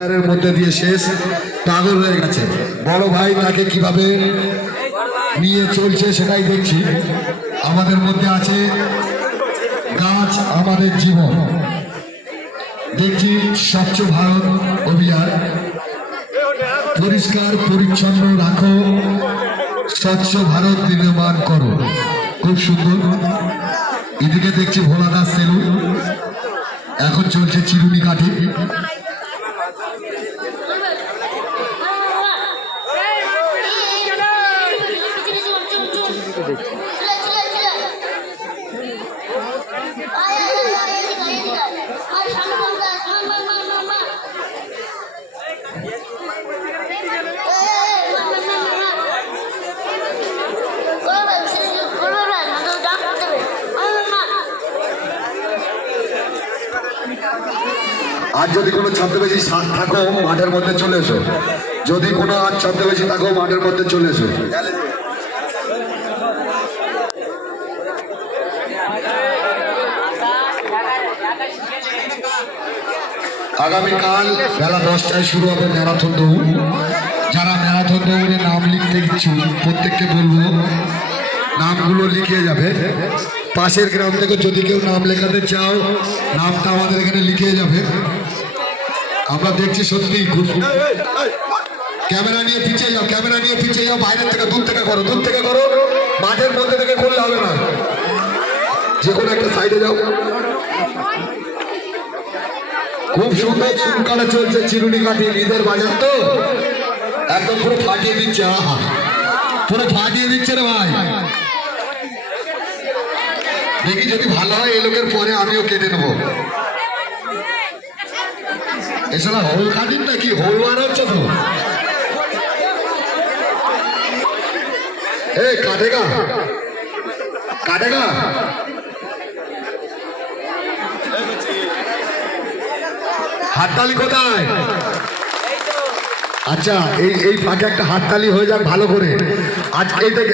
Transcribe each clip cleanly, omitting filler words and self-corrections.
এর মধ্যে দিয়ে শেষ পাগল হয়ে গেছে। বড় ভাই তাকে কিভাবে নিয়ে চলছে সেটাই দেখছি। আমাদের মধ্যে আছে গাছ আমাদের জীবন, দেখছি স্বচ্ছ ভারত অভিযান, পরিষ্কার পরিচ্ছন্ন রাখো, স্বচ্ছ ভারত নির্মাণ করো। খুব সুন্দর। এদিকে দেখছি ভোলা দাস সেলুন, এখন চলছে চিরুনি কাঠি। আর যদি কোনো ছদ্মবেশী থাকো মাঠের মধ্যে চলে এসো, যদি কোনো আর ছদ্মবেশী থাকো মাঠের মধ্যে চলে এসো। আগামীকাল বেলা 10টায় শুরু হবে ম্যারাথন দৌড়। যারা ম্যারাথন দৌড়ে নাম লিখতে ইচ্ছুক প্রত্যেককে বলবো নামগুলো লিখে যাবে। পাশের গ্রাম থেকে যদি কেউ নাম লেখাতে চাও নামটা আমাদের এখানে লিখে যাবে। আমরা দেখছি সত্যি খুব। ক্যামেরা নিয়ে পিছিয়ে যাও, ক্যামেরা নিয়ে পিছিয়ে যাও, বাইরের থেকে দূর থেকে করো, দূর থেকে করো, মাঠের মধ্যে থেকে করলে হবে না, যে কোনো একটা সাইডে যাও। খুব সুন্দর শৃঙ্খলা চলছে চিরুনি কাঠি। ঈদের বাজার তো একদম পুরো ফাটিয়ে দিচ্ছে। আহা, পুরো ফাটিয়ে দিচ্ছে রে ভাই। দেখি যদি ভালো হয় এই লোকের পরে আমিও কেটে নেবো। এছাড়া হোল কাটিন নাকি হোল বার হচ্ছে তো? এই কাটেগা কাটেগা হাততালি কোথায়? আচ্ছা, এই ফাঁকে একটা হাততালি হয়ে যাক ভালো করে। আজ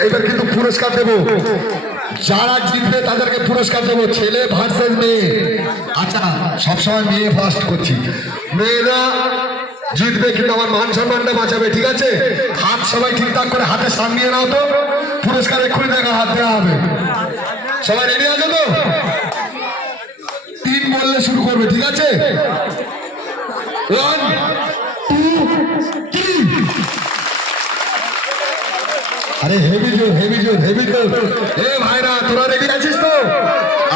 এবার কিন্তু পুরস্কার দেবো, যারা জিতবে তাদেরকে পুরস্কার দেবো। ছেলে ভার্সেস মেয়ে। আচ্ছা, সবসময় মেয়ে ফার্স্ট করছি। মেয়েরা জিতবে কিন্তু আমার মান সম্মানটা বাঁচাবে, ঠিক আছে? হাত সবাই ঠিকঠাক করে হাতে সামনে নাও তো, পুরস্কার এক্ষুনি দেখা হাত দেওয়া হবে। সবাই রেডি আছে তো? 3 বললে শুরু করবে, ঠিক আছে? 1 2 3। আরে হেভি জোর, হেভি জোর, হেভি জোর। এ ভাইরা, তোরা রেডি আছিস তো?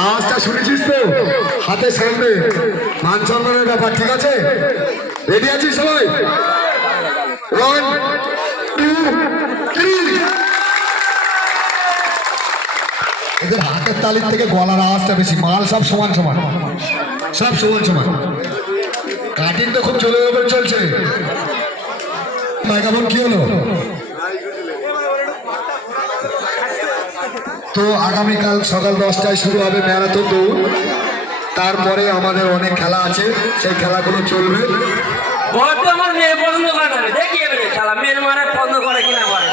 আওয়াজটা শুনেছিস তো? হাতে সামনে, মান সম্মানের ব্যাপার, ঠিক আছে? রেডি আছিস সবাই? 1 2 3। এদের হাতের তালির থেকে গলার আওয়াজটা বেশি। মাল সব সমান সমান, সব সমান সমান। কাটিং তো খুব চলে যাবে চলছে। কেমন কি হলো? তো আগামীকাল সকাল 10টায় শুরু হবে ম্যারাথন দৌড়। তারপরে আমাদের অনেক খেলা আছে, সেই খেলাগুলো চলবে। বর্তমান মেয়ে পছন্দ করে, দেখি এবারে খেলা মেয়ের মারা পছন্দ করে কিনা করে।